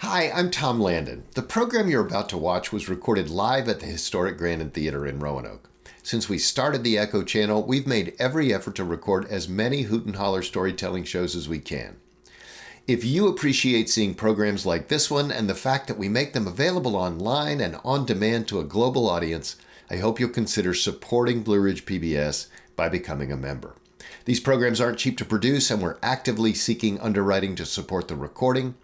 Hi, I'm Tom Landon. The program you're about to watch was recorded live at the historic Grandin Theater in Roanoke. Since we started the Echo Channel, we've made every effort to record as many Hoot and Holler storytelling shows as we can. If you appreciate seeing programs like this one and the fact that we make them available online and on demand to a global audience, I hope you'll consider supporting Blue Ridge PBS by becoming a member. These programs aren't cheap to produce, and we're actively seeking underwriting to support the recording,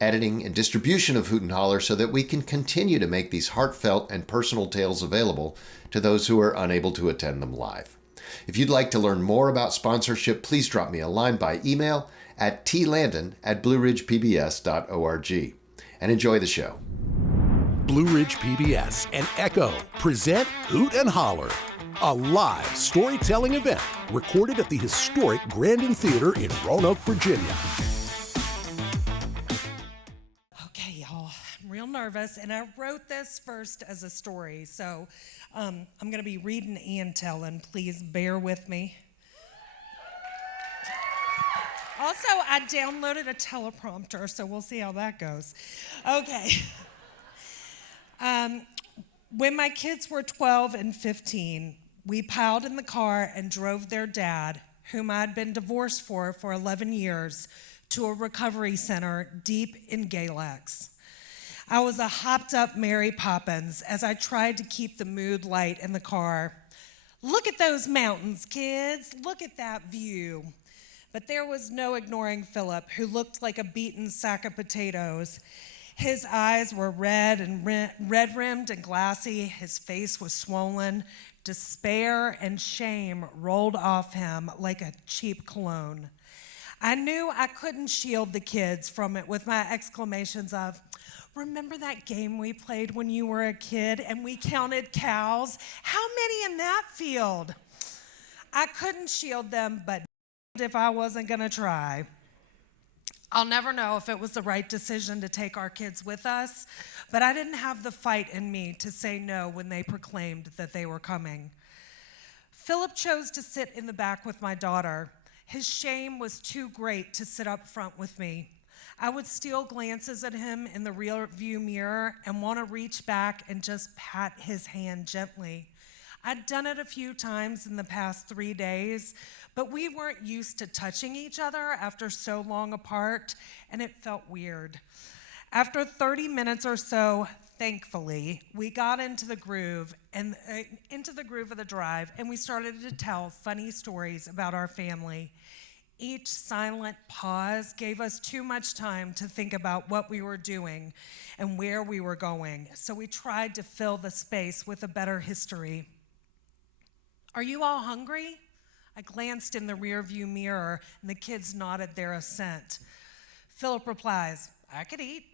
editing, and distribution of Hoot and Holler so that we can continue to make these heartfelt and personal tales available to those who are unable to attend them live. If you'd like to learn more about sponsorship, please drop me a line by email at tlandon@blueridgepbs.org. And enjoy the show. Blue Ridge PBS and Echo present Hoot and Holler, a live storytelling event recorded at the historic Grandin Theater in Roanoke, Virginia. Real nervous, and I wrote this first as a story, so I'm going to be reading and telling. Please bear with me. Also, I downloaded a teleprompter, so we'll see how that goes. Okay. When my kids were 12 and 15, we piled in the car and drove their dad, whom I'd been divorced for 11 years, to a recovery center deep in Galax. I was a hopped-up Mary Poppins as I tried to keep the mood light in the car. Look at those mountains, kids. Look at that view. But there was no ignoring Philip, who looked like a beaten sack of potatoes. His eyes were red-rimmed and glassy. His face was swollen. Despair and shame rolled off him like a cheap cologne. I knew I couldn't shield the kids from it with my exclamations of, "Remember that game we played when you were a kid and we counted cows? How many in that field?" I couldn't shield them, but if I wasn't going to try. I'll never know if it was the right decision to take our kids with us, but I didn't have the fight in me to say no when they proclaimed that they were coming. Philip chose to sit in the back with my daughter. His shame was too great to sit up front with me. I would steal glances at him in the rear view mirror and want to reach back and just pat his hand gently. I'd done it a few times in the past 3 days, but we weren't used to touching each other after so long apart, and it felt weird. After 30 minutes or so, thankfully, we got into the groove of the drive, and we started to tell funny stories about our family. Each silent pause gave us too much time to think about what we were doing and where we were going, so we tried to fill the space with a better history. "Are you all hungry?" I glanced in the rearview mirror, and the kids nodded their assent. Philip replies, "I could eat."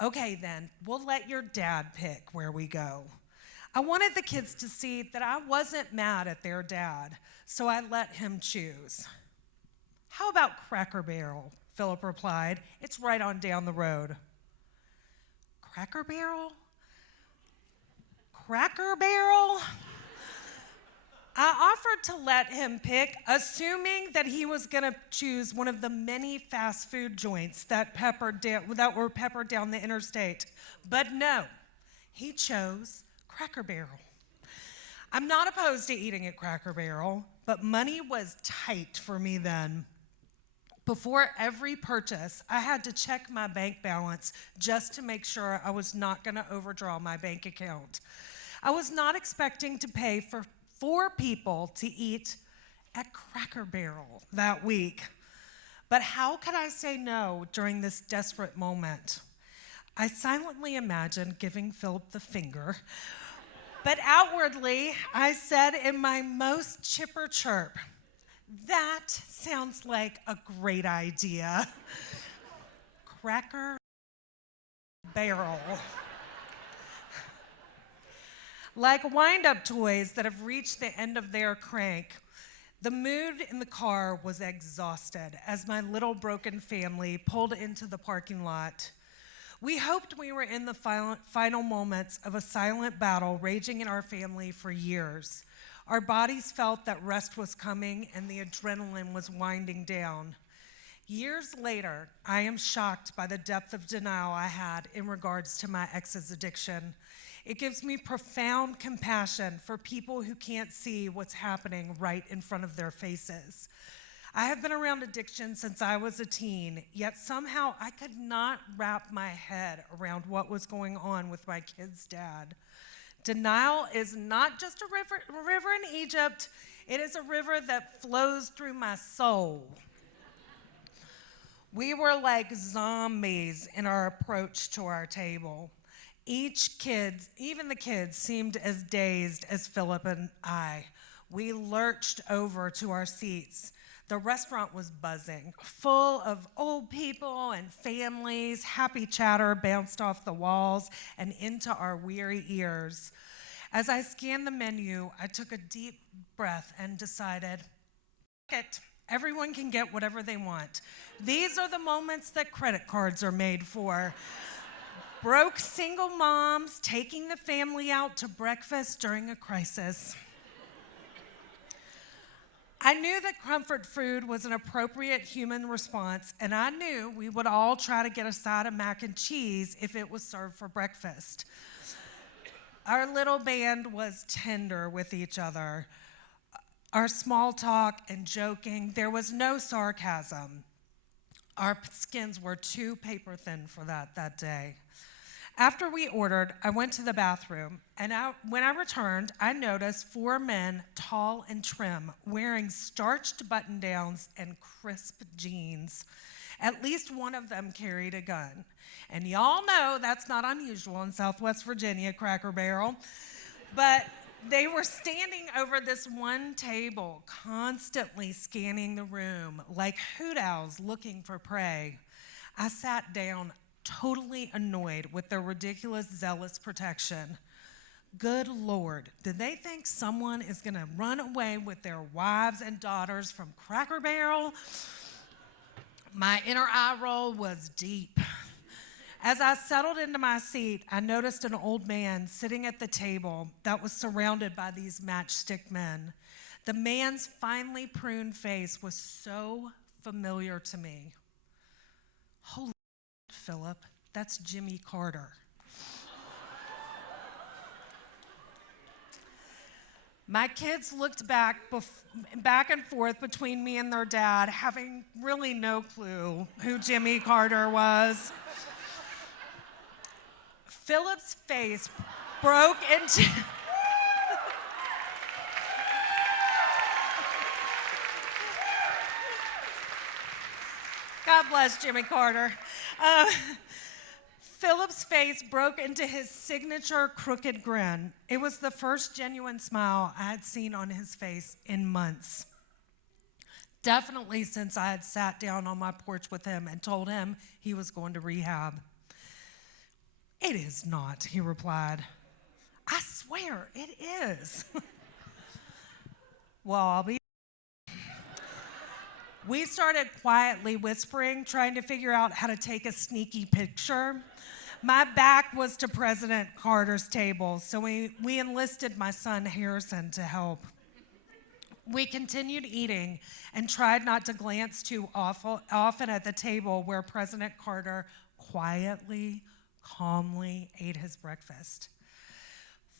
"Okay, then, we'll let your dad pick where we go." I wanted the kids to see that I wasn't mad at their dad, so I let him choose. "How about Cracker Barrel?" Philip replied. "It's right on down the road." Cracker Barrel? Cracker Barrel? I offered to let him pick, assuming that he was going to choose one of the many fast food joints that were peppered down the interstate. But no, he chose Cracker Barrel. I'm not opposed to eating at Cracker Barrel, but money was tight for me then. Before every purchase, I had to check my bank balance just to make sure I was not going to overdraw my bank account. I was not expecting to pay for 4 people to eat at Cracker Barrel that week. But how could I say no during this desperate moment? I silently imagined giving Philip the finger, but outwardly, I said in my most chipper chirp, "That sounds like a great idea." Cracker Barrel. Like wind-up toys that have reached the end of their crank, the mood in the car was exhausted as my little broken family pulled into the parking lot. We hoped we were in the final moments of a silent battle raging in our family for years. Our bodies felt that rest was coming and the adrenaline was winding down. Years later, I am shocked by the depth of denial I had in regards to my ex's addiction. It gives me profound compassion for people who can't see what's happening right in front of their faces. I have been around addiction since I was a teen, yet somehow I could not wrap my head around what was going on with my kid's dad. Denial is not just a river in Egypt, it is a river that flows through my soul. We were like zombies in our approach to our table. Even the kids, seemed as dazed as Philip and I. We lurched over to our seats. The restaurant was buzzing, full of old people and families. Happy chatter bounced off the walls and into our weary ears. As I scanned the menu, I took a deep breath and decided, "Fuck it. Everyone can get whatever they want. These are the moments that credit cards are made for." Broke single moms taking the family out to breakfast during a crisis. I knew that comfort food was an appropriate human response, and I knew we would all try to get a side of mac and cheese if it was served for breakfast. Our little band was tender with each other. Our small talk and joking, there was no sarcasm. Our skins were too paper thin for that day. After we ordered, I went to the bathroom, and when I returned, I noticed 4 men, tall and trim, wearing starched button-downs and crisp jeans. At least one of them carried a gun. And y'all know that's not unusual in Southwest Virginia, Cracker Barrel. But they were standing over this one table, constantly scanning the room, like hoot owls looking for prey. I sat down, totally annoyed with their ridiculous, zealous protection. Good Lord, did they think someone is gonna run away with their wives and daughters from Cracker Barrel? My inner eye roll was deep. As I settled into my seat, I noticed an old man sitting at the table that was surrounded by these matchstick men. The man's finely pruned face was so familiar to me. Holy Philip, that's Jimmy Carter. My kids looked back and forth between me and their dad, having really no clue who Jimmy Carter was. Philip's face broke into... God bless Jimmy Carter. Philip's face broke into his signature crooked grin. It was the first genuine smile I had seen on his face in months. Definitely since I had sat down on my porch with him and told him he was going to rehab. "It is not," he replied. "I swear it is." Well, I'll be... We started quietly whispering, trying to figure out how to take a sneaky picture. My back was to President Carter's table, so we enlisted my son Harrison to help. We continued eating and tried not to glance too often at the table where President Carter quietly, calmly ate his breakfast.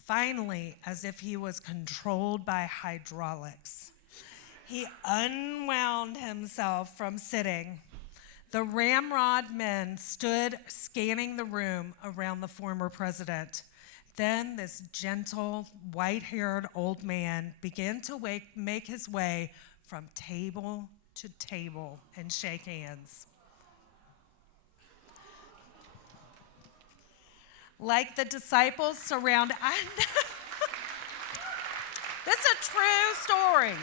Finally, as if he was controlled by hydraulics, he unwound himself from sitting. The ramrod men stood scanning the room around the former president. Then this gentle, white-haired old man began to make his way from table to table and shake hands. Like the disciples surrounded... This is a true story.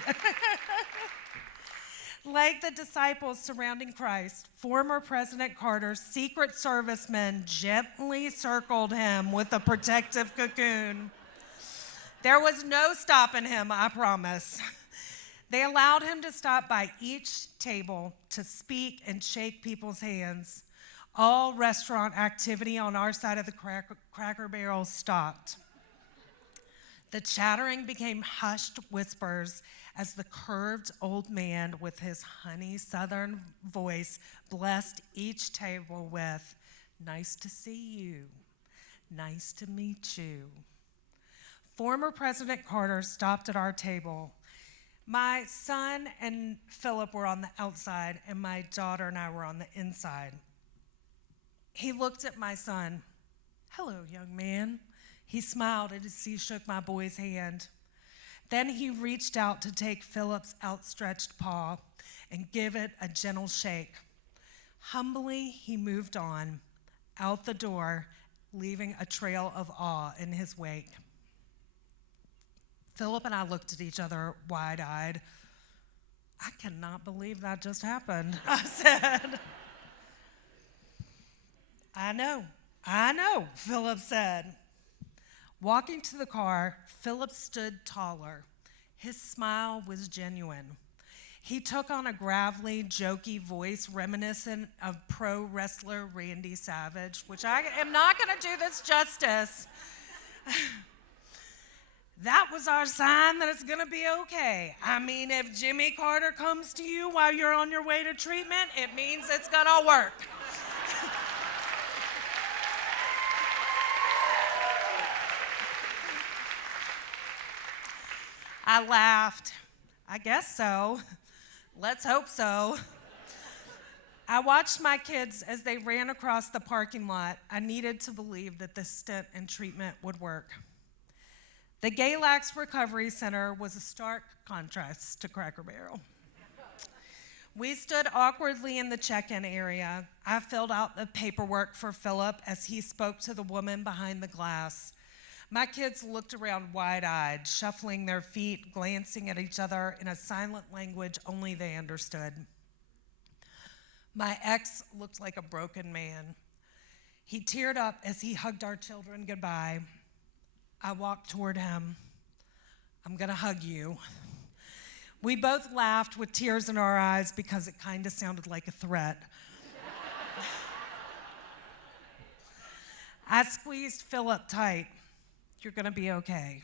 Like the disciples surrounding Christ, former President Carter's Secret Service men gently circled him with a protective cocoon. There was no stopping him, I promise. They allowed him to stop by each table to speak and shake people's hands. All restaurant activity on our side of the Cracker Barrel stopped. The chattering became hushed whispers as the curved old man with his honey southern voice blessed each table with, "Nice to see you. Nice to meet you." Former President Carter stopped at our table. My son and Philip were on the outside, and my daughter and I were on the inside. He looked at my son. "Hello, young man." He smiled as he shook my boy's hand. Then he reached out to take Philip's outstretched paw and give it a gentle shake. Humbly, he moved on, out the door, leaving a trail of awe in his wake. Philip and I looked at each other wide-eyed. "I cannot believe that just happened," I said. I know, Philip said. Walking to the car, Philip stood taller. His smile was genuine. He took on a gravelly, jokey voice reminiscent of pro wrestler Randy Savage, which I am not going to do this justice. "That was our sign that it's going to be okay. I mean, if Jimmy Carter comes to you while you're on your way to treatment, it means it's going to work." I laughed. "I guess so. Let's hope so." I watched my kids as they ran across the parking lot. I needed to believe that this stint in treatment would work. The Galax Recovery Center was a stark contrast to Cracker Barrel. We stood awkwardly in the check-in area. I filled out the paperwork for Philip as he spoke to the woman behind the glass. My kids looked around wide-eyed, shuffling their feet, glancing at each other in a silent language only they understood. My ex looked like a broken man. He teared up as he hugged our children goodbye. I walked toward him. "I'm gonna hug you." We both laughed with tears in our eyes because it kind of sounded like a threat. I squeezed Philip tight. "You're gonna be okay."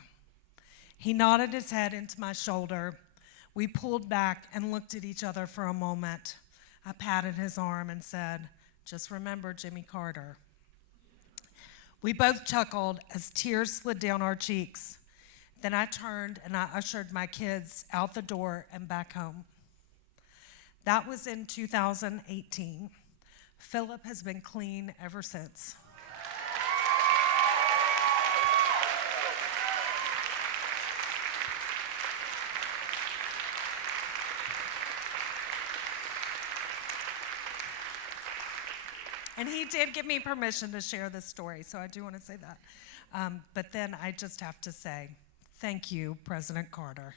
He nodded his head into my shoulder. We pulled back and looked at each other for a moment. I patted his arm and said, "Just remember Jimmy Carter." We both chuckled as tears slid down our cheeks. Then I turned and I ushered my kids out the door and back home. That was in 2018. Philip has been clean ever since. And he did give me permission to share this story, so I do want to say that. But then I just have to say, thank you, President Carter.